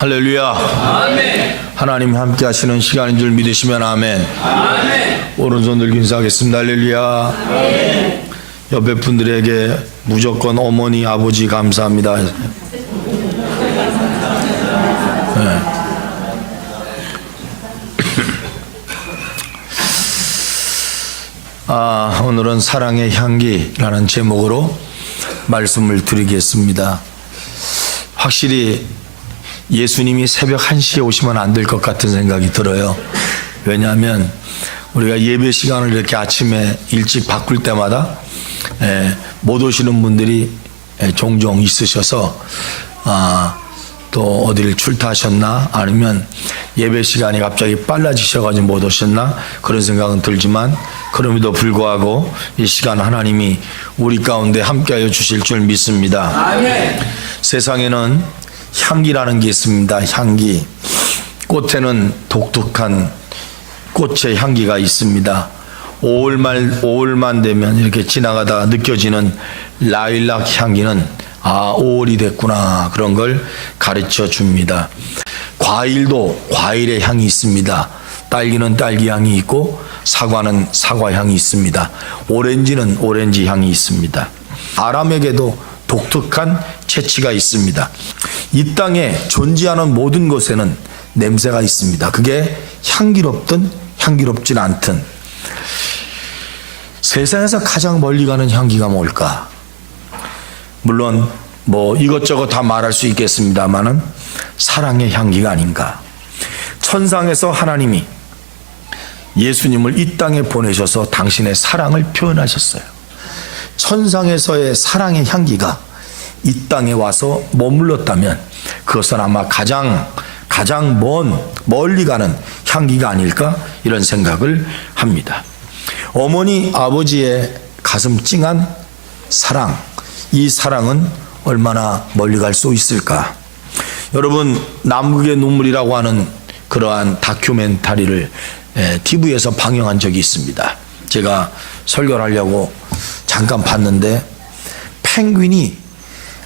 할렐루야. 아멘. 하나님 함께 하시는 시간인 줄 믿으시면 아멘. 아멘. 오른손 들고 인사하겠습니다. 할렐루야. 아멘. 옆에 분들에게 무조건 어머니 아버지 감사합니다. 네. 오늘은 사랑의 향기라는 제목으로 말씀을 드리겠습니다. 확실히 예수님이 새벽 1시에 오시면 안 될 것 같은 생각이 들어요. 왜냐하면 우리가 예배 시간을 이렇게 아침에 일찍 바꿀 때마다 못 오시는 분들이 종종 있으셔서 또 어디를 출타하셨나 아니면 예배 시간이 갑자기 빨라지셔가지고 못 오셨나 그런 생각은 들지만 그럼에도 불구하고 이 시간 하나님이 우리 가운데 함께하여 주실 줄 믿습니다. 아멘. 세상에는 향기라는 게 있습니다. 향기. 꽃에는 독특한 꽃의 향기가 있습니다. 5월만 되면 이렇게 지나가다가 느껴지는 라일락 향기는 5월이 됐구나 그런 걸 가르쳐 줍니다. 과일도 과일의 향이 있습니다. 딸기는 딸기 향이 있고 사과는 사과 향이 있습니다. 오렌지는 오렌지 향이 있습니다. 사람에게도 독특한 채취가 있습니다. 이 땅에 존재하는 모든 것에는 냄새가 있습니다. 그게 향기롭든 향기롭진 않든. 세상에서 가장 멀리 가는 향기가 뭘까? 물론 이것저것 다 말할 수 있겠습니다만은 사랑의 향기가 아닌가. 천상에서 하나님이 예수님을 이 땅에 보내셔서 당신의 사랑을 표현하셨어요. 천상에서의 사랑의 향기가 이 땅에 와서 머물렀다면 그것은 아마 가장 멀리 가는 향기가 아닐까 이런 생각을 합니다. 어머니 아버지의 가슴 찡한 사랑, 이 사랑은 얼마나 멀리 갈 수 있을까? 여러분, 남극의 눈물이라고 하는 그러한 다큐멘터리를 TV에서 방영한 적이 있습니다. 제가 설교를 하려고 잠깐 봤는데 펭귄이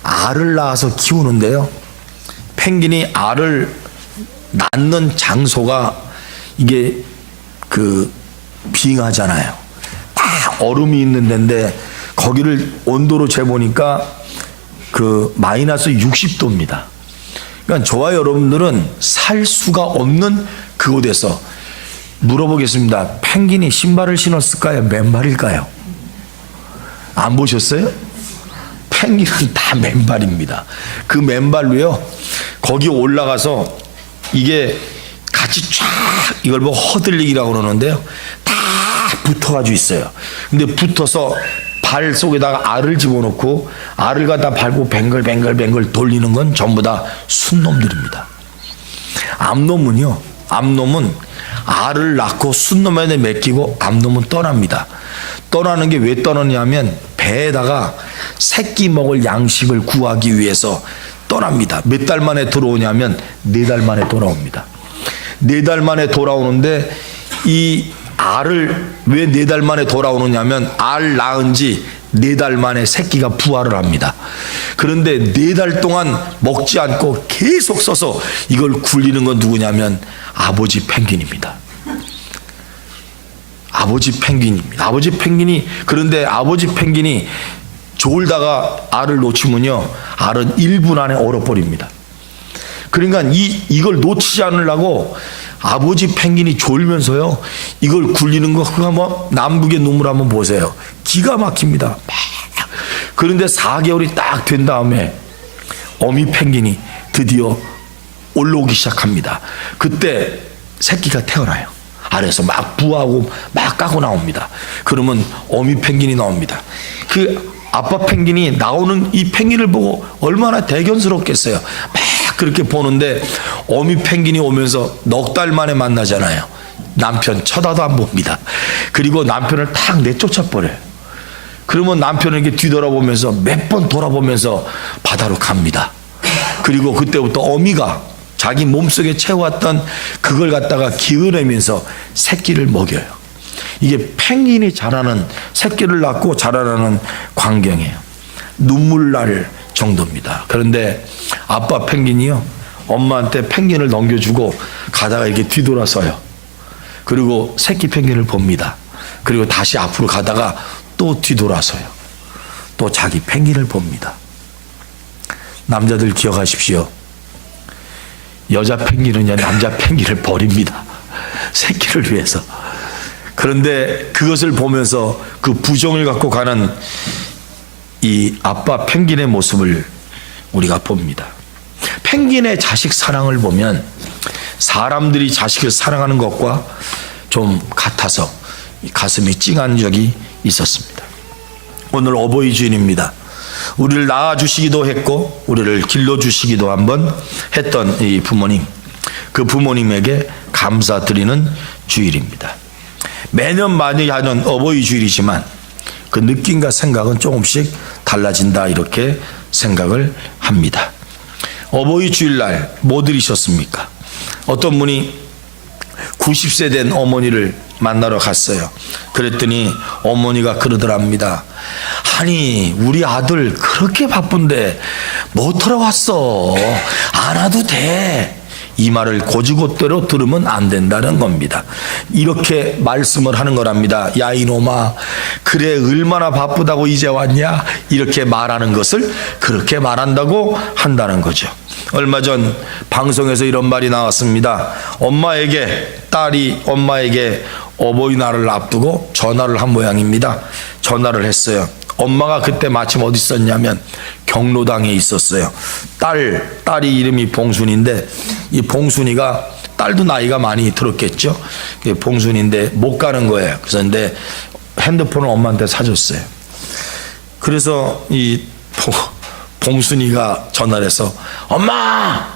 알을 낳아서 키우는데요. 펭귄이 알을 낳는 장소가 이게 빙하잖아요. 다 얼음이 있는 데인데 거기를 온도로 재보니까 마이너스 60도입니다. 그러니까 저와 여러분들은 살 수가 없는 그곳에서 물어보겠습니다. 펭귄이 신발을 신었을까요? 맨발일까요? 안 보셨어요? 펭귄은 다 맨발입니다. 그 맨발로요, 거기 올라가서 이게 같이 쫙 이걸 허들리기라고 그러는데요. 다 붙어가지고 있어요. 근데 붙어서 발 속에다가 알을 집어넣고 알을 갖다 밟고 뱅글뱅글 돌리는 건 전부 다 순놈들입니다. 암놈은 알을 낳고 순놈에 맡기고 암놈은 떠납니다. 떠나는 게 왜 떠나냐면 배에다가 새끼 먹을 양식을 구하기 위해서 떠납니다. 몇 달 만에 들어오냐면 4달 만에 돌아옵니다. 4달 만에 돌아오는데 이 알을 왜 4달 만에 돌아오느냐면 알 낳은 지 4달 만에 새끼가 부화를 합니다. 그런데 4달 동안 먹지 않고 계속 써서 이걸 굴리는 건 누구냐면 아버지 펭귄입니다. 아버지 펭귄이 그런데 아버지 펭귄이 졸다가 알을 놓치면요, 알은 1분 안에 얼어버립니다. 그러니까 이걸 놓치지 않으려고 아버지 펭귄이 졸면서요, 이걸 굴리는 거, 그거 한번 남극의 눈물 한번 보세요. 기가 막힙니다. 그런데 4개월이 딱 된 다음에 어미 펭귄이 드디어 올라오기 시작합니다. 그때 새끼가 태어나요. 알에서 막 부하고 막 까고 나옵니다. 그러면 어미 펭귄이 나옵니다. 그 아빠 펭귄이 나오는 이 펭귄을 보고 얼마나 대견스럽겠어요. 막 그렇게 보는데 어미 펭귄이 오면서 넉 달 만에 만나잖아요. 남편 쳐다도 안 봅니다. 그리고 남편을 탁 내쫓아 버려요. 그러면 남편을 이렇게 뒤돌아보면서 몇 번 돌아보면서 바다로 갑니다. 그리고 그때부터 어미가 자기 몸속에 채워왔던 그걸 갖다가 기어내면서 새끼를 먹여요. 이게 펭귄이 자라는, 새끼를 낳고 자라나는 광경이에요. 눈물 날 정도입니다. 그런데 아빠 펭귄이요, 엄마한테 펭귄을 넘겨주고 가다가 이렇게 뒤돌아서요. 그리고 새끼 펭귄을 봅니다. 그리고 다시 앞으로 가다가 또 뒤돌아서요. 또 자기 펭귄을 봅니다. 남자들 기억하십시오. 여자 펭귄은요, 남자 펭귄을 버립니다. 새끼를 위해서. 그런데 그것을 보면서 그 부정을 갖고 가는 이 아빠 펭귄의 모습을 우리가 봅니다. 펭귄의 자식 사랑을 보면 사람들이 자식을 사랑하는 것과 좀 같아서 가슴이 찡한 적이 있었습니다. 오늘 어버이 주일입니다. 우리를 낳아주시기도 했고 우리를 길러주시기도 한번 했던 이 부모님, 그 부모님에게 감사드리는 주일입니다. 매년 많이 하는 어버이 주일이지만 그 느낌과 생각은 조금씩 달라진다, 이렇게 생각을 합니다. 어버이 주일날 뭐 드리셨습니까? 어떤 분이 90세 된 어머니를 만나러 갔어요. 그랬더니 어머니가 그러더랍니다. 아니, 우리 아들 그렇게 바쁜데 못 들어왔어. 안 와도 돼. 이 말을 고지고대로 들으면 안 된다는 겁니다. 이렇게 말씀을 하는 거랍니다. 야, 이놈아, 그래 얼마나 바쁘다고 이제 왔냐? 이렇게 말하는 것을 그렇게 말한다고 한다는 거죠. 얼마 전 방송에서 이런 말이 나왔습니다. 딸이 엄마에게 어버이날을 앞두고 전화를 한 모양입니다. 전화를 했어요. 엄마가 그때 마침 어디 있었냐면 경로당에 있었어요. 딸이 이름이 봉순인데, 이 봉순이가, 딸도 나이가 많이 들었겠죠. 봉순인데 못 가는 거예요. 그래서 근데 핸드폰을 엄마한테 사줬어요. 그래서 이 봉순이가 전화를 해서, 엄마,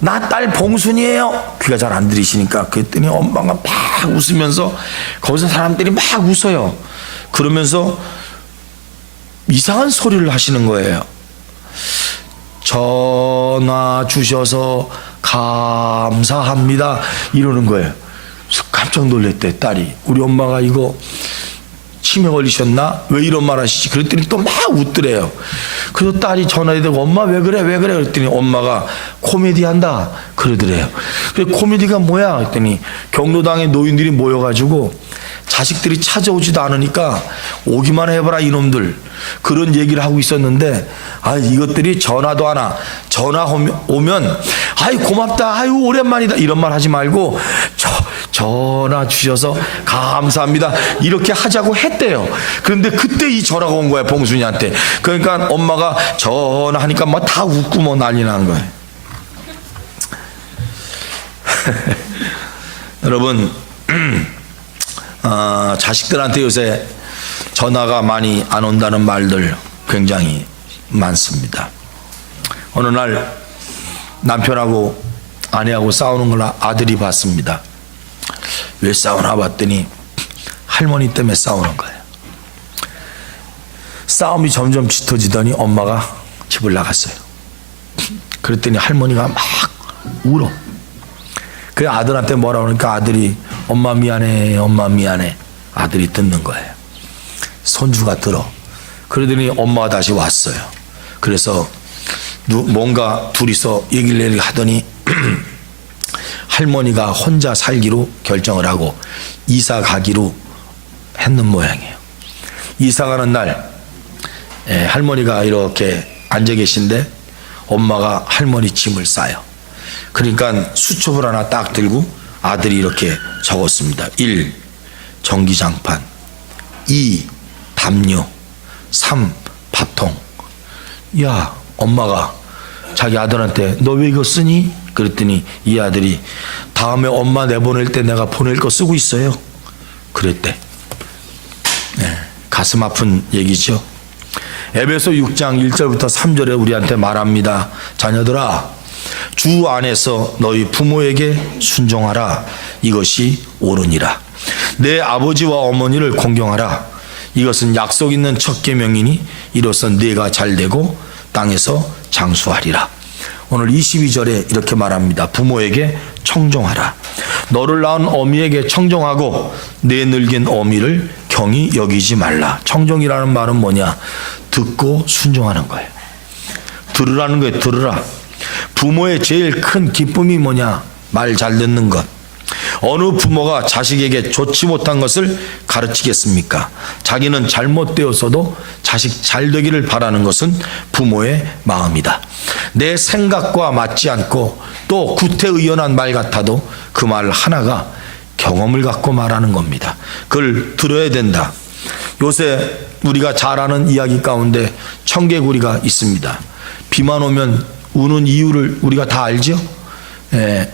나 딸 봉순이에요. 귀가 잘 안 들리시니까. 그랬더니 엄마가 막 웃으면서, 거기서 사람들이 막 웃어요. 그러면서 이상한 소리를 하시는 거예요. 전화 주셔서 감사합니다, 이러는 거예요. 그래서 깜짝 놀랐대, 딸이. 우리 엄마가 이거 치매 걸리셨나? 왜 이런 말 하시지? 그랬더니 또 막 웃더래요. 그래서 딸이 전화해 대고, 엄마 왜 그래? 그랬더니 엄마가 코미디 한다 그러더래요. 그래서 코미디가 뭐야? 그랬더니 경로당에 노인들이 모여가지고 자식들이 찾아오지도 않으니까 오기만 해봐라 이놈들, 그런 얘기를 하고 있었는데, 이것들이 전화도 안 와. 전화 오면 아이 고맙다, 아유 오랜만이다, 이런 말 하지 말고 전화 주셔서 감사합니다, 이렇게 하자고 했대요. 그런데 그때 이 전화가 온 거야, 봉순이한테. 그러니까 엄마가 전화하니까 막 다 웃고 뭐 난리 나는 거예요. 여러분, 자식들한테 요새 전화가 많이 안 온다는 말들 굉장히 많습니다. 어느 날 남편하고 아내하고 싸우는 걸 아들이 봤습니다. 왜 싸우나 봤더니 할머니 때문에 싸우는 거예요. 싸움이 점점 짙어지더니 엄마가 집을 나갔어요. 그랬더니 할머니가 막 울어. 그 아들한테 뭐라 그러니까 아들이 엄마 미안해, 엄마 미안해. 아들이 듣는 거예요. 손주가 들어. 그러더니 엄마가 다시 왔어요. 그래서 뭔가 둘이서 얘기를 하더니 할머니가 혼자 살기로 결정을 하고 이사 가기로 했는 모양이에요. 이사 가는 날 할머니가 이렇게 앉아 계신데 엄마가 할머니 짐을 싸요. 그러니까 수첩을 하나 딱 들고 아들이 이렇게 적었습니다. 1. 전기장판, 2. 담요, 3. 밥통. 야, 엄마가 자기 아들한테 너 왜 이거 쓰니? 그랬더니 이 아들이 다음에 엄마 내보낼 때 내가 보낼 거 쓰고 있어요, 그랬대. 가슴 아픈 얘기죠. 에베소 6장 1절부터 3절에 우리한테 말합니다. 자녀들아, 주 안에서 너희 부모에게 순종하라. 이것이 옳으니라. 내 아버지와 어머니를 공경하라. 이것은 약속 있는 첫 계명이니 이로써 네가 잘되고 땅에서 장수하리라. 오늘 22절에 이렇게 말합니다. 부모에게 청종하라. 너를 낳은 어미에게 청종하고 내 늙은 어미를 경히 여기지 말라. 청종이라는 말은 뭐냐? 듣고 순종하는 거예요. 들으라는 거예요. 들으라. 부모의 제일 큰 기쁨이 뭐냐? 말 잘 듣는 것. 어느 부모가 자식에게 좋지 못한 것을 가르치겠습니까? 자기는 잘못되었어도 자식 잘 되기를 바라는 것은 부모의 마음이다. 내 생각과 맞지 않고 또 구태의연한 말 같아도 그 말 하나가 경험을 갖고 말하는 겁니다. 그걸 들어야 된다. 요새 우리가 잘 아는 이야기 가운데 청개구리가 있습니다. 비만 오면 우는 이유를 우리가 다 알죠?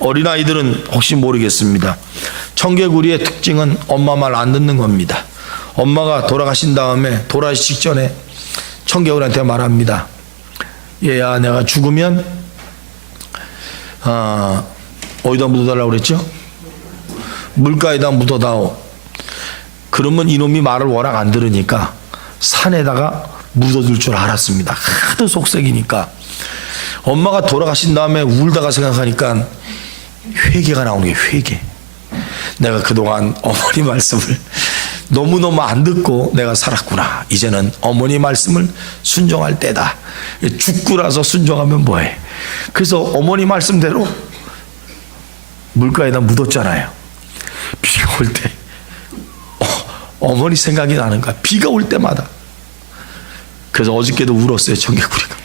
어린아이들은 혹시 모르겠습니다. 청개구리의 특징은 엄마 말 안 듣는 겁니다. 엄마가 돌아가신 다음에 돌아가시기 전에 청개구리한테 말합니다. 얘야, 내가 죽으면 어디다 묻어달라고 그랬죠? 물가에다 묻어다오. 그러면 이놈이 말을 워낙 안 들으니까 산에다가 묻어둘 줄 알았습니다. 하도 속색이니까. 엄마가 돌아가신 다음에 울다가 생각하니까 회개가 나오는 게 회개. 내가 그동안 어머니 말씀을 너무너무 안 듣고 내가 살았구나. 이제는 어머니 말씀을 순종할 때다. 죽고 나서 순종하면 뭐해. 그래서 어머니 말씀대로 물가에다 묻었잖아요. 비가 올 때 어머니 생각이 나는 거야. 비가 올 때마다. 그래서 어저께도 울었어요. 청개구리가.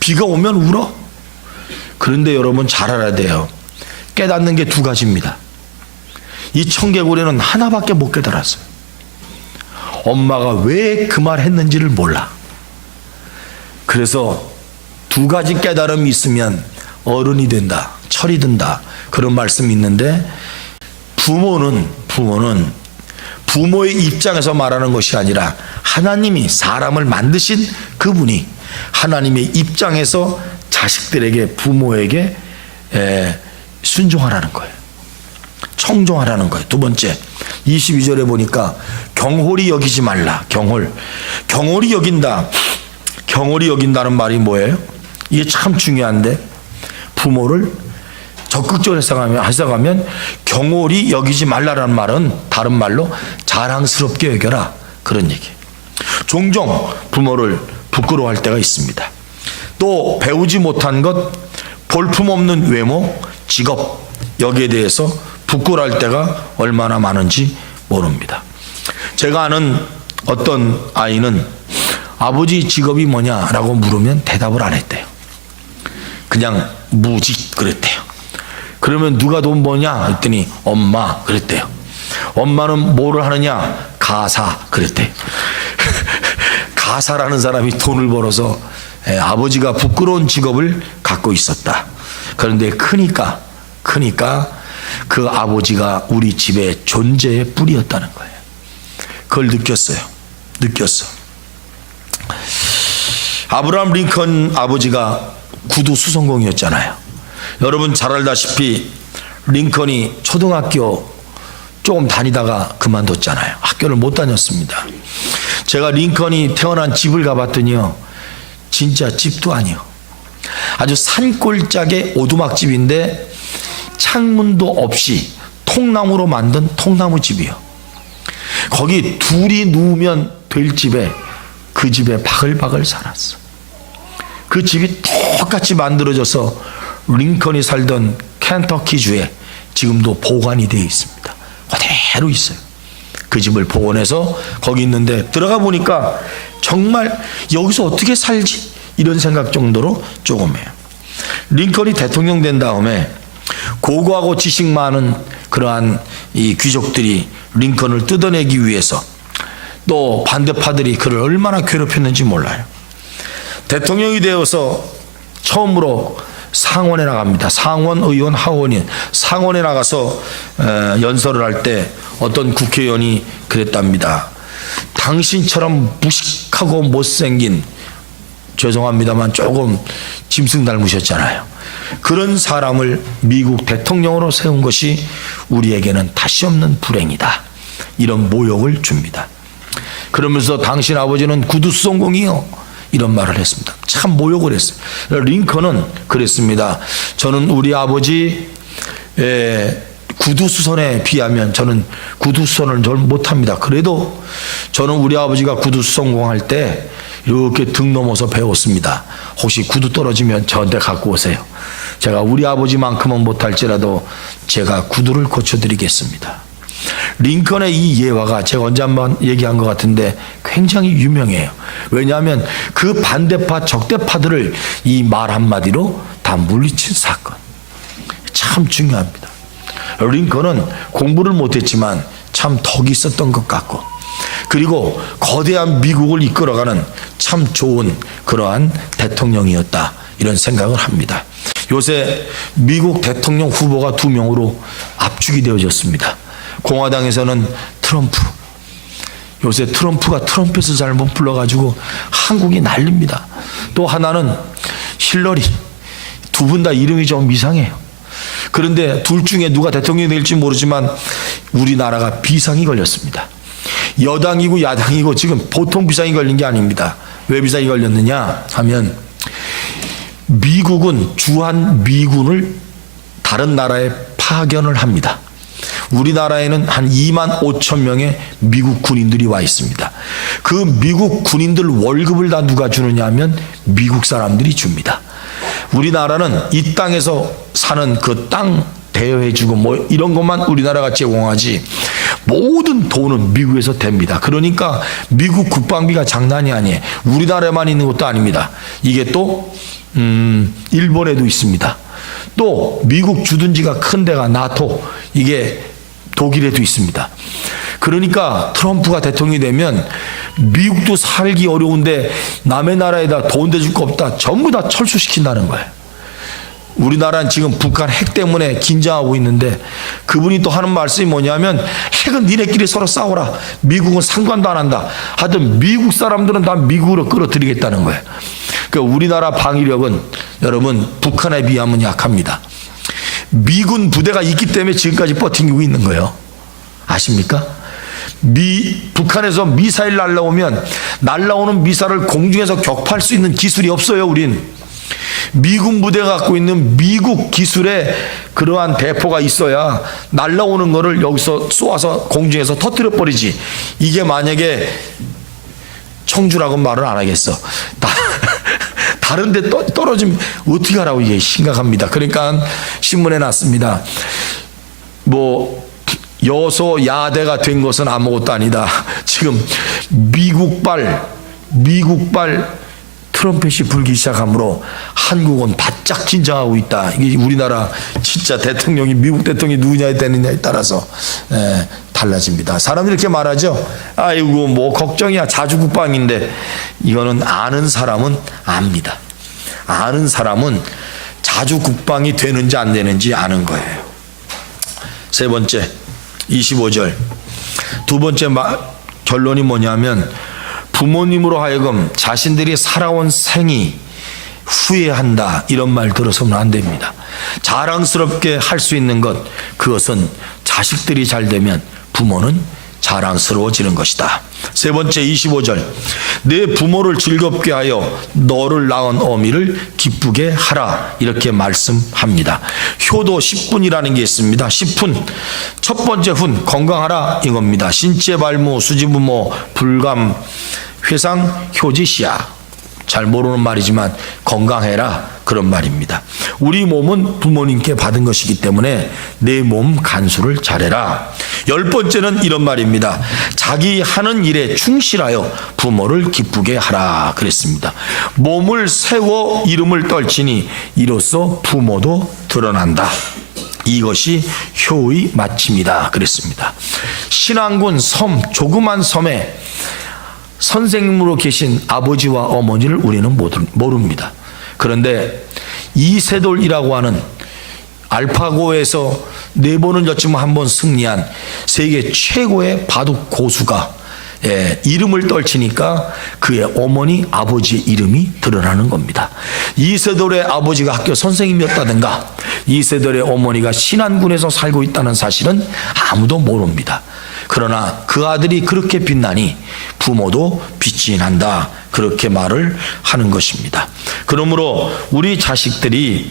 비가 오면 울어. 그런데 여러분 잘 알아야 돼요. 깨닫는 게 두 가지입니다. 이 청개구리는 하나밖에 못 깨달았어요. 엄마가 왜 그 말 했는지를 몰라. 그래서 두 가지 깨달음이 있으면 어른이 된다, 철이 든다, 그런 말씀이 있는데, 부모는 부모의 입장에서 말하는 것이 아니라 하나님이 사람을 만드신 그분이 하나님의 입장에서 자식들에게, 부모에게 순종하라는 거예요. 청종하라는 거예요. 두 번째, 22절에 보니까 경홀히 여기지 말라. 경홀히 여긴다. 경홀히 여긴다는 말이 뭐예요? 이게 참 중요한데, 부모를 적극적으로 해석하면 경홀히 여기지 말라라는 말은 다른 말로 자랑스럽게 여겨라, 그런 얘기예요. 종종 부모를 부끄러워할 때가 있습니다. 또 배우지 못한 것, 볼품없는 외모, 직업, 여기에 대해서 부끄러워할 때가 얼마나 많은지 모릅니다. 제가 아는 어떤 아이는 아버지 직업이 뭐냐라고 물으면 대답을 안 했대요. 그냥 무직 그랬대요. 그러면 누가 돈 버냐 했더니 엄마 그랬대요. 엄마는 뭐를 하느냐? 가사 그랬대요. 가사라는 사람이 돈을 벌어서 아버지가 부끄러운 직업을 갖고 있었다. 그런데 크니까 그 아버지가 우리 집의 존재의 뿌리였다는 거예요. 그걸 느꼈어. 아브라함 링컨 아버지가 구두 수성공이었잖아요. 여러분 잘 알다시피 링컨이 초등학교 조금 다니다가 그만뒀잖아요. 학교를 못 다녔습니다. 제가 링컨이 태어난 집을 가봤더니요, 진짜 집도 아니요, 아주 산골짜기의 오두막집인데 창문도 없이 통나무로 만든 통나무 집이요. 거기 둘이 누우면 될 집에, 그 집에 바글바글 살았어. 그 집이 똑같이 만들어져서 링컨이 살던 켄터키주에 지금도 보관이 되어 있습니다. 그대로 있어요. 그 집을 복원해서 거기 있는데 들어가 보니까 정말 여기서 어떻게 살지? 이런 생각 정도로 조금해요. 링컨이 대통령 된 다음에 고고하고 지식 많은 그러한 이 귀족들이 링컨을 뜯어내기 위해서, 또 반대파들이 그를 얼마나 괴롭혔는지 몰라요. 대통령이 되어서 처음으로 상원에 나갑니다. 상원 의원, 하원인, 상원에 나가서 연설을 할 때 어떤 국회의원이 그랬답니다. 당신처럼 무식하고 못생긴, 죄송합니다만 조금 짐승 닮으셨잖아요. 그런 사람을 미국 대통령으로 세운 것이 우리에게는 다시 없는 불행이다, 이런 모욕을 줍니다. 그러면서 당신 아버지는 구두수성공이요, 이런 말을 했습니다. 참 모욕을 했어요. 링컨은 그랬습니다. 저는 우리 아버지 구두수선에 비하면 저는 구두수선을 잘 못합니다. 그래도 저는 우리 아버지가 구두수성공할 때 이렇게 등 넘어서 배웠습니다. 혹시 구두 떨어지면 저한테 갖고 오세요. 제가 우리 아버지만큼은 못할지라도 제가 구두를 고쳐드리겠습니다. 링컨의 이 예화가 제가 언제 한번 얘기한 것 같은데 굉장히 유명해요. 왜냐하면 그 반대파 적대파들을 이 말 한마디로 다 물리친 사건. 참 중요합니다. 링컨은 공부를 못했지만 참 덕이 있었던 것 같고, 그리고 거대한 미국을 이끌어가는 참 좋은 그러한 대통령이었다, 이런 생각을 합니다. 요새 미국 대통령 후보가 2명으로 압축이 되어졌습니다. 공화당에서는 트럼프, 요새 트럼프가 트럼펫을 잘못 불러가지고 한국이 난립니다. 또 하나는 힐러리. 두 분 다 이름이 좀 이상해요. 그런데 둘 중에 누가 대통령이 될지 모르지만 우리나라가 비상이 걸렸습니다. 여당이고 야당이고 지금 보통 비상이 걸린 게 아닙니다. 왜 비상이 걸렸느냐 하면, 미국은 주한 미군을 다른 나라에 파견을 합니다. 우리나라에는 한 2만 5천 명의 미국 군인들이 와 있습니다. 그 미국 군인들 월급을 다 누가 주느냐 하면 미국 사람들이 줍니다. 우리나라는 이 땅에서 사는 그 땅 대여해주고 뭐 이런 것만 우리나라가 제공하지, 모든 돈은 미국에서 됩니다. 그러니까 미국 국방비가 장난이 아니에요. 우리나라에만 있는 것도 아닙니다. 이게 또 일본에도 있습니다. 또 미국 주둔지가 큰 데가 나토, 이게 독일에도 있습니다. 그러니까 트럼프가 대통령이 되면 미국도 살기 어려운데 남의 나라에다 돈 대줄 거 없다, 전부 다 철수시킨다는 거예요. 우리나라는 지금 북한 핵 때문에 긴장하고 있는데, 그분이 또 하는 말씀이 뭐냐면, 핵은 니네끼리 서로 싸워라, 미국은 상관도 안 한다. 하여튼 미국 사람들은 다 미국으로 끌어들이겠다는 거예요. 그러니까 우리나라 방위력은 여러분 북한에 비하면 약합니다. 미군 부대가 있기 때문에 지금까지 버티고 있는 거예요. 아십니까? 북한에서 미사일 날라오는 미사일을 공중에서 격파할 수 있는 기술이 없어요. 우린 미군 부대가 갖고 있는 미국 기술의 그러한 대포가 있어야 날라오는 거를 여기서 쏘아서 공중에서 터뜨려 버리지. 이게 만약에 청주라고 말을 안 하겠어. 다른 데 떨어지면 어떻게 하라고, 이게 심각합니다. 그러니까 신문에 났습니다. 뭐 여소야대가 된 것은 아무것도 아니다. 지금 미국발 트럼펫이 불기 시작하므로 한국은 바짝 긴장하고 있다. 이게 우리나라 진짜 대통령이, 미국 대통령이 누구냐에 되느냐에 따라서 달라집니다. 사람들이 이렇게 말하죠. 아이고 뭐 걱정이야, 자주국방인데. 이거는 아는 사람은 압니다. 아는 사람은 자주국방이 되는지 안 되는지 아는 거예요. 세 번째 25절. 두 번째 결론이 뭐냐면, 부모님으로 하여금 자신들이 살아온 생이 후회한다, 이런 말 들어서는 안 됩니다. 자랑스럽게 할 수 있는 것, 그것은 자식들이 잘 되면 부모는 자랑스러워지는 것이다. 세 번째 25절. 내 부모를 즐겁게 하여 너를 낳은 어미를 기쁘게 하라, 이렇게 말씀합니다. 효도 10분이라는 게 있습니다. 10분. 첫 번째 훈, 건강하라, 이겁니다. 신체 발무, 수지부모, 불감, 회상, 효지시야. 잘 모르는 말이지만 건강해라, 그런 말입니다. 우리 몸은 부모님께 받은 것이기 때문에 내 몸 간수를 잘해라. 10번째는 이런 말입니다. 자기 하는 일에 충실하여 부모를 기쁘게 하라, 그랬습니다. 몸을 세워 이름을 떨치니 이로써 부모도 드러난다. 이것이 효의 마침이다, 그랬습니다. 신안군 섬, 조그만 섬에 선생님으로 계신 아버지와 어머니를 우리는 모릅니다. 그런데 이세돌이라고 하는 알파고에서 4번을 졌지만 1번 승리한 세계 최고의 바둑 고수가 이름을 떨치니까 그의 어머니, 아버지의 이름이 드러나는 겁니다. 이세돌의 아버지가 학교 선생님이었다든가 이세돌의 어머니가 신안군에서 살고 있다는 사실은 아무도 모릅니다. 그러나 그 아들이 그렇게 빛나니 부모도 빛이 난다, 그렇게 말을 하는 것입니다. 그러므로 우리 자식들이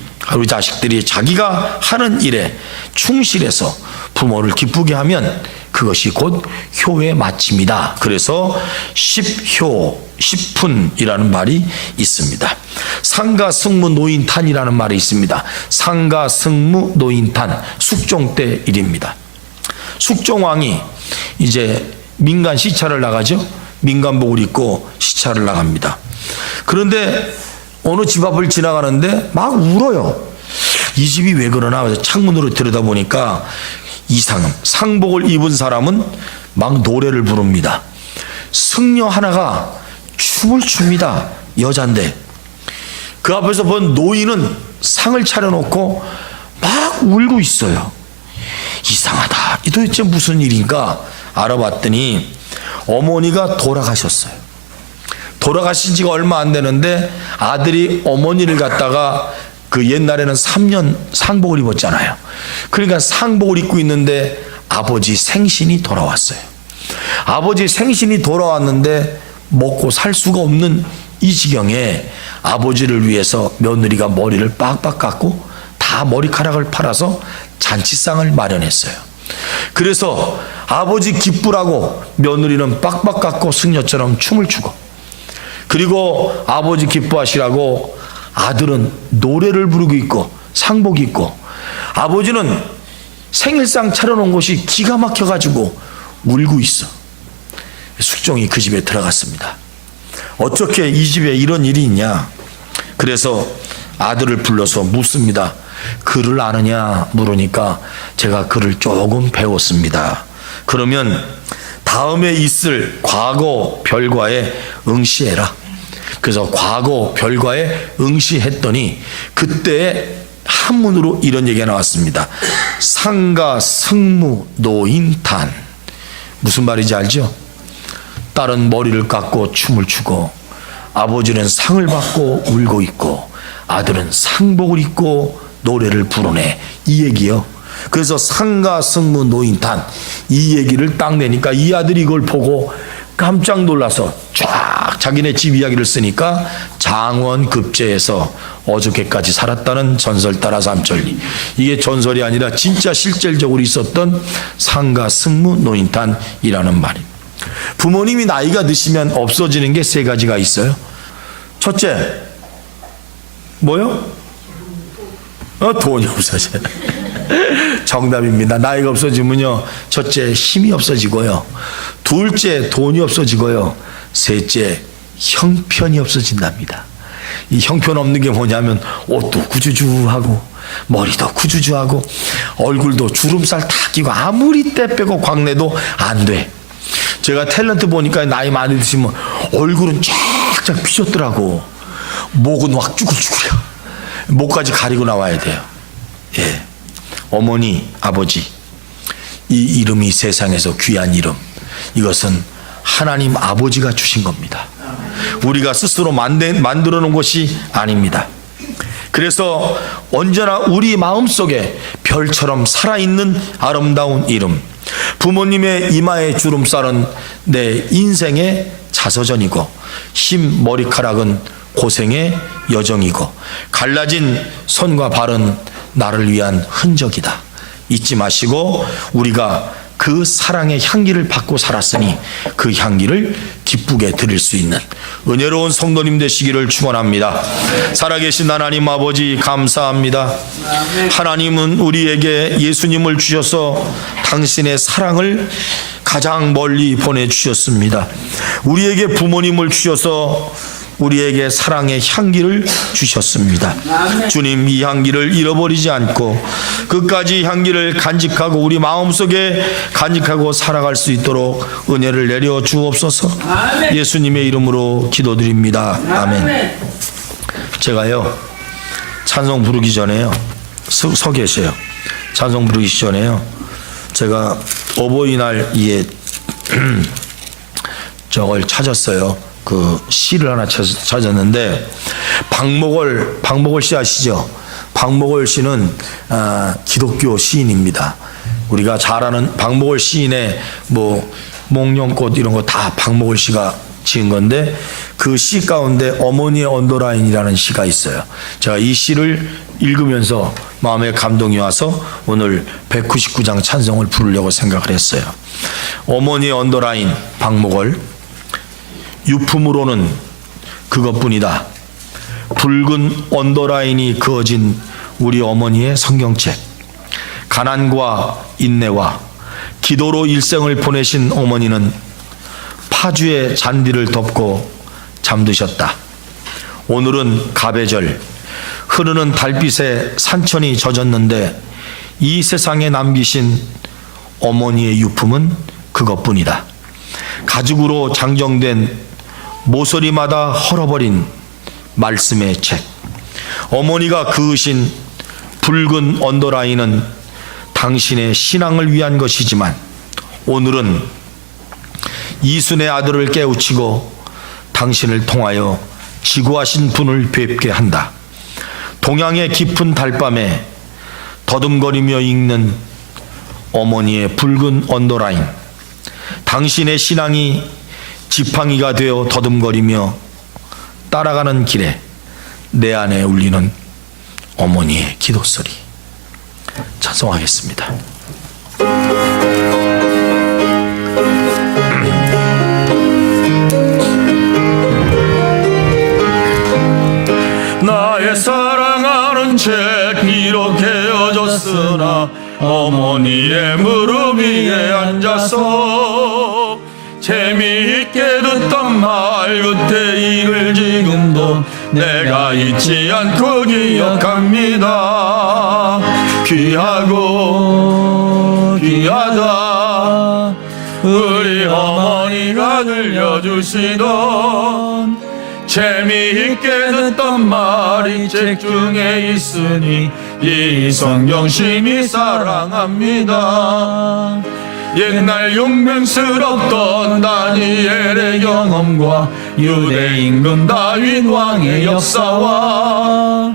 자기가 하는 일에 충실해서 부모를 기쁘게 하면 그것이 곧 효의 마침이다. 그래서 십효, 십푼이라는 말이 있습니다. 상가 승무 노인탄이라는 말이 있습니다. 상가 승무 노인탄, 숙종 때 일입니다. 숙종왕이 이제 민간 시찰을 나가죠. 민간복을 입고 시찰을 나갑니다. 그런데 어느 집 앞을 지나가는데 막 울어요. 이 집이 왜 그러나. 그래서 창문으로 들여다보니까 이상함. 상복을 입은 사람은 막 노래를 부릅니다. 승려 하나가 춤을 춥니다. 여잔데 그 앞에서 본 노인은 상을 차려놓고 막 울고 있어요. 이상하다. 이 도대체 무슨 일인가 알아봤더니 어머니가 돌아가셨어요. 돌아가신 지가 얼마 안 되는데 아들이 어머니를 갖다가 그 옛날에는 3년 상복을 입었잖아요. 그러니까 상복을 입고 있는데 아버지 생신이 돌아왔어요. 아버지 생신이 돌아왔는데 먹고 살 수가 없는 이 지경에 아버지를 위해서 며느리가 머리를 빡빡 깎고 다 머리카락을 팔아서 잔치상을 마련했어요. 그래서 아버지 기쁘라고 며느리는 빡빡 깎고 승려처럼 춤을 추고, 그리고 아버지 기뻐하시라고 아들은 노래를 부르고 있고 상복 입고, 아버지는 생일상 차려놓은 곳이 기가 막혀가지고 울고 있어. 숙종이 그 집에 들어갔습니다. 어떻게 이 집에 이런 일이 있냐. 그래서 아들을 불러서 묻습니다. 글을 아느냐 물으니까 제가 글을 조금 배웠습니다. 그러면 다음에 있을 과거 별과에 응시해라. 그래서 과거 별과에 응시했더니 그때 한문으로 이런 얘기가 나왔습니다. 상가 승무 노인탄. 무슨 말인지 알죠? 딸은 머리를 깎고 춤을 추고, 아버지는 상을 받고 울고 있고, 아들은 상복을 입고 노래를 부르네, 이 얘기요. 그래서 상가 승무 노인탄, 이 얘기를 딱 내니까 이 아들이 이걸 보고 깜짝 놀라서 쫙 자기네 집 이야기를 쓰니까 장원급제에서 어저께까지 살았다는 전설 따라 삼천리. 이게 전설이 아니라 진짜 실질적으로 있었던 상가 승무 노인탄이라는 말입니다. 부모님이 나이가 드시면 없어지는 게 세 가지가 있어요. 첫째, 뭐요? 돈이 없어져요. 정답입니다. 나이가 없어지면요, 첫째 힘이 없어지고요, 둘째 돈이 없어지고요, 셋째 형편이 없어진답니다. 이 형편 없는 게 뭐냐면 옷도 구주주하고 머리도 구주주하고 얼굴도 주름살 다 끼고 아무리 때 빼고 광내도 안 돼. 제가 탤런트 보니까 나이 많이 드시면 얼굴은 쫙쫙 피셨더라고. 목은 확 쭈글쭈글해요. 목까지 가리고 나와야 돼요. 예. 어머니, 아버지, 이 이름이 세상에서 귀한 이름, 이것은 하나님 아버지가 주신 겁니다. 우리가 스스로 만들어 놓은 것이 아닙니다. 그래서 언제나 우리 마음속에 별처럼 살아있는 아름다운 이름, 부모님의 이마의 주름살은 내 인생의 자서전이고, 흰 머리카락은 고생의 여정이고, 갈라진 손과 발은 나를 위한 흔적이다. 잊지 마시고 우리가 그 사랑의 향기를 받고 살았으니 그 향기를 기쁘게 드릴 수 있는 은혜로운 성도님 되시기를 축원합니다. 살아계신 하나님 아버지 감사합니다. 하나님은 우리에게 예수님을 주셔서 당신의 사랑을 가장 멀리 보내주셨습니다. 우리에게 부모님을 주셔서 우리에게 사랑의 향기를 주셨습니다. 주님, 이 향기를 잃어버리지 않고 끝까지 향기를 간직하고 우리 마음속에 간직하고 살아갈 수 있도록 은혜를 내려 주옵소서. 예수님의 이름으로 기도드립니다. 아멘. 제가요, 찬송 부르기 전에요, 서 계세요. 찬송 부르기 전에요, 제가 어버이날 이에 저걸 찾았어요. 그 시를 하나 찾았는데, 박목월 씨 아시죠? 박목월 씨는 기독교 시인입니다. 우리가 잘 아는 박목월 시인의 뭐 목련꽃 이런 거 다 박목월 씨가 지은 건데 그 시 가운데 어머니의 언더라인이라는 시가 있어요. 제가 이 시를 읽으면서 마음에 감동이 와서 오늘 199장 찬송을 부르려고 생각을 했어요. 어머니의 언더라인 박목월. 유품으로는 그것뿐이다. 붉은 언더라인이 그어진 우리 어머니의 성경책. 가난과 인내와 기도로 일생을 보내신 어머니는 파주의 잔디를 덮고 잠드셨다. 오늘은 가배절, 흐르는 달빛에 산천이 젖었는데 이 세상에 남기신 어머니의 유품은 그것뿐이다. 가죽으로 장정된 모서리마다 헐어버린 말씀의 책. 어머니가 그으신 붉은 언더라인은 당신의 신앙을 위한 것이지만 오늘은 이순의 아들을 깨우치고 당신을 통하여 지구하신 분을 뵙게 한다. 동양의 깊은 달밤에 더듬거리며 읽는 어머니의 붉은 언더라인. 당신의 신앙이 지팡이가 되어 더듬거리며 따라가는 길에 내 안에 울리는 어머니의 기도소리. 찬송하겠습니다. 나의 사랑하는 책 이렇게 헤어졌으나 어머니의 무릎 위에 앉아서 재미있게 듣던 말 그때 일을 지금도 내가 잊지 않고 기억합니다. 귀하고 귀하다 우리 어머니가 들려주시던 재미있게 듣던 말이 책 중에 있으니 이 성경 심히 사랑합니다. 옛날 용맹스럽던 다니엘의 경험과 유대 임금 다윗 왕의 역사와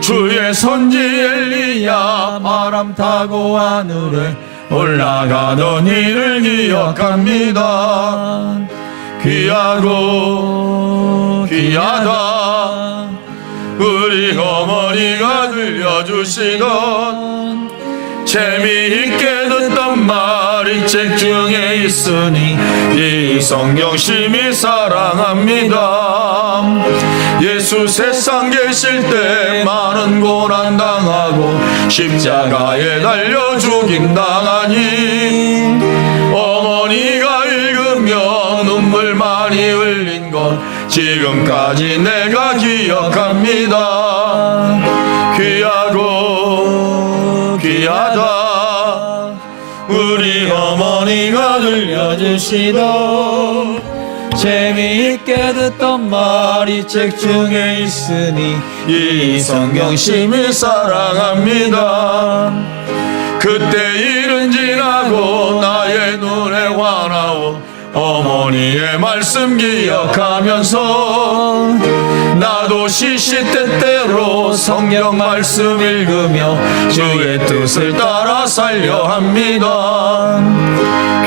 주의 선지 엘리야 바람 타고 하늘에 올라가던 일을 기억합니다. 귀하고 귀하다 우리 어머니가 들려주시던 재미있게 듣던 말이 책 중에 있으니 이 성경 심히 사랑합니다. 예수 세상 계실 때 많은 고난 당하고 십자가에 달려 죽임 당하니 어머니가 읽으며 눈물 많이 흘린 것 지금까지 내가 기억합니다. 귀하고 귀하다 우리 어머니가 들려주시던 재미있게 듣던 말이 책 중에 있으니 이 성경 심히 사랑합니다. 그때 일은 지나고 나의 눈에 환하오 어머니의 말씀 기억하면서 나도 시시때때로 성경 말씀 읽으며 주의 뜻을 따라 살려 합니다.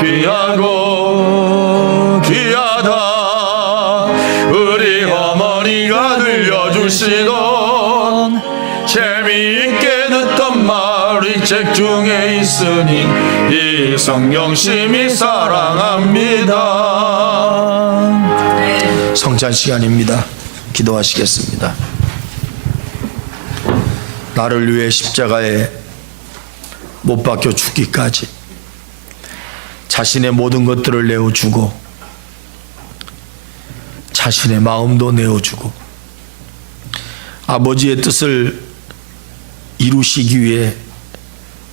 귀하고 귀하다 우리 어머니가 들려주시던 재미있게 듣던 말이 책 중에 있으니 이 성경 심히 사랑합니다. 성찬 시간입니다. 기도하시겠습니다. 나를 위해 십자가에 못 박혀 죽기까지 자신의 모든 것들을 내어주고 자신의 마음도 내어주고 아버지의 뜻을 이루시기 위해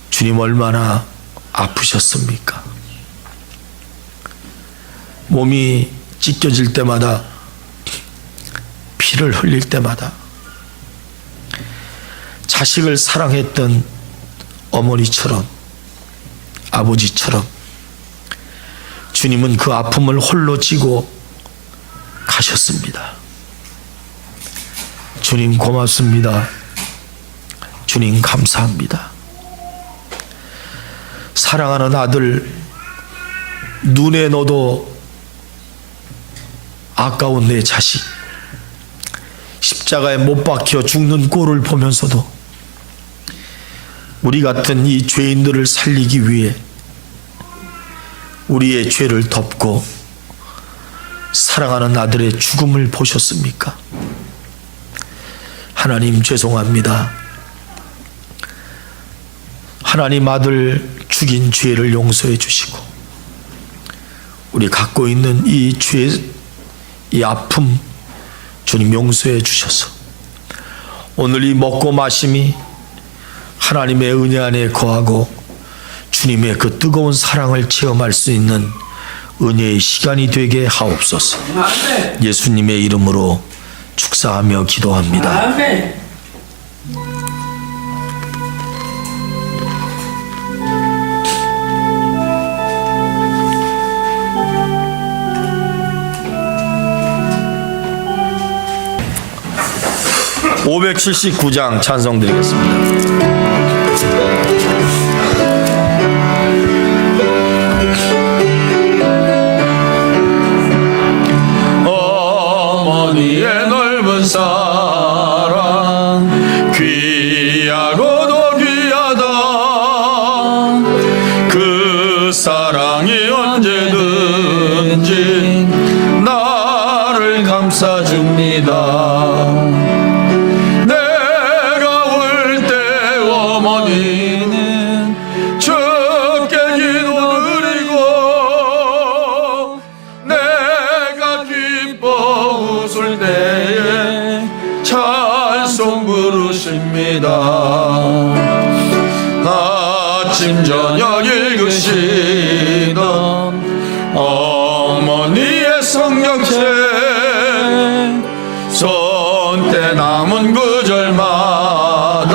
주님 얼마나 아프셨습니까? 몸이 찢겨질 때마다 피를 흘릴 때마다 자식을 사랑했던 어머니처럼 아버지처럼 주님은 그 아픔을 홀로 지고 가셨습니다. 주님 고맙습니다. 주님 감사합니다. 사랑하는 아들 눈에 넣어도 아까운 내 자식 십자가에 못 박혀 죽는 꼴을 보면서도 우리 같은 이 죄인들을 살리기 위해 우리의 죄를 덮고 사랑하는 아들의 죽음을 보셨습니까? 하나님 죄송합니다. 하나님 아들 죽인 죄를 용서해 주시고 우리 갖고 있는 이 죄, 이 아픔 주님 용서해 주셔서 오늘 이 먹고 마심이 하나님의 은혜 안에 거하고 주님의 그 뜨거운 사랑을 체험할 수 있는 은혜의 시간이 되게 하옵소서. 아멘. 예수님의 이름으로 축사하며 기도합니다. 아멘. (579장) 찬송 드리겠습니다. 어머니의 넓은 사랑 귀하고도 귀하다. 그 사랑이 언제든지 나를 감싸줍니다. 내가 올 때 어머니는 주께 기도 드리고 내가 기뻐 웃을 때에 찬송 부르십니다. 아침 저녁 읽으시던 어머니의 성경책 손때 남은 구절마다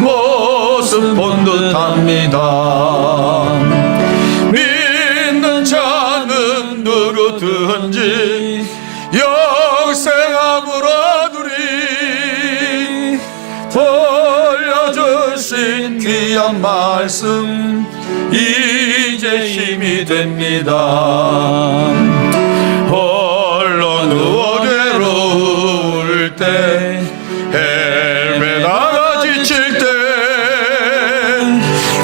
모습 본 듯합니다. 믿는 자는 누구든지 영생함으로 두리. 돌려주신 귀한 말씀 이제 힘이 됩니다. 홀로 누워 괴로울 때 헤매다가 지칠 때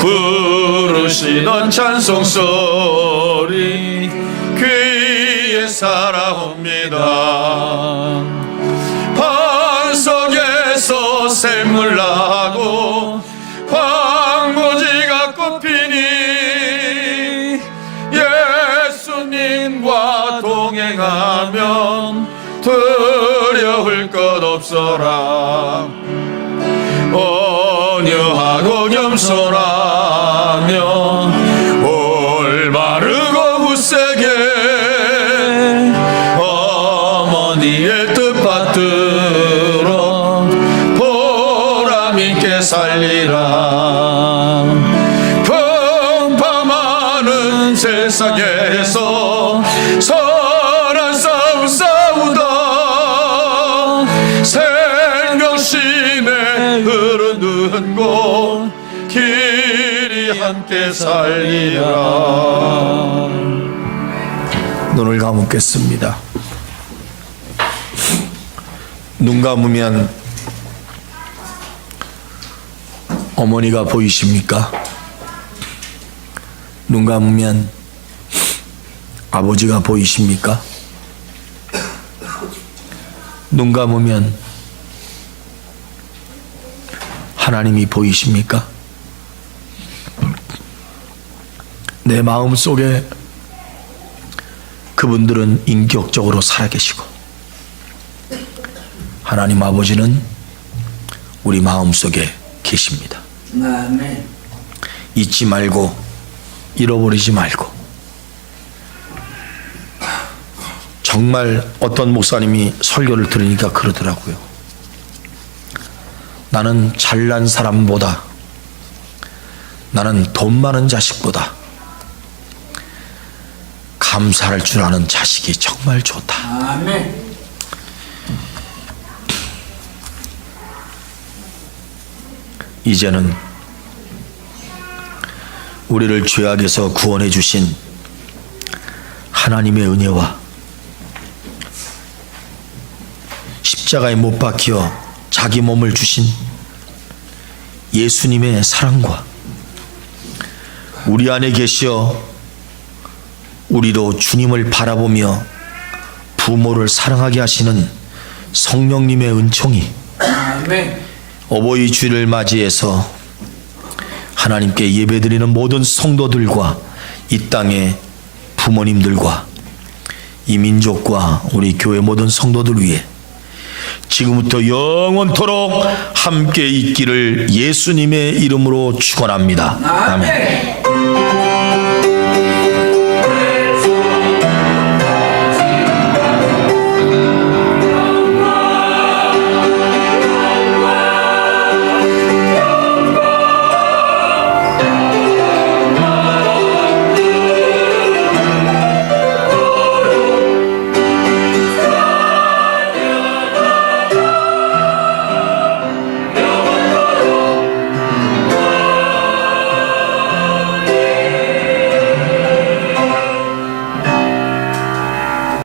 부르시던 찬송 소리 귀에 살아옵니다. 방 속에서 샘물 나고 황무지가 꽃피니 예수님과 동행하면 두려울 것 없어라. 온유하고 겸손하며 올바르고 굳세게 어머니의 뜻 받들어 보람 있게 살리라. 풍파많은 세상에서 선한 싸움 싸우다 생명심에 흐르는 곳 길이 함께 살리라. 눈을 감겠습니다. 눈 감으면 어머니가 보이십니까? 눈 감으면 아버지가 보이십니까? 눈 감으면 하나님이 보이십니까? 내 마음 속에 그분들은 인격적으로 살아계시고 하나님 아버지는 우리 마음 속에 계십니다. 아멘. 잊지 말고 잃어버리지 말고. 정말 어떤 목사님이 설교를 들으니까 그러더라고요. 나는 잘난 사람보다, 나는 돈 많은 자식보다 감사할 줄 아는 자식이 정말 좋다. 아멘. 이제는 우리를 죄악에서 구원해 주신 하나님의 은혜와 십자가에 못 박혀 자기 몸을 주신 예수님의 사랑과 우리 안에 계셔 우리도 주님을 바라보며 부모를 사랑하게 하시는 성령님의 은총이 아멘. 어버이 주일을 맞이해서 하나님께 예배드리는 모든 성도들과 이 땅의 부모님들과 이 민족과 우리 교회 모든 성도들 위해 지금부터 영원토록 함께 있기를 예수님의 이름으로 축원합니다. 아멘.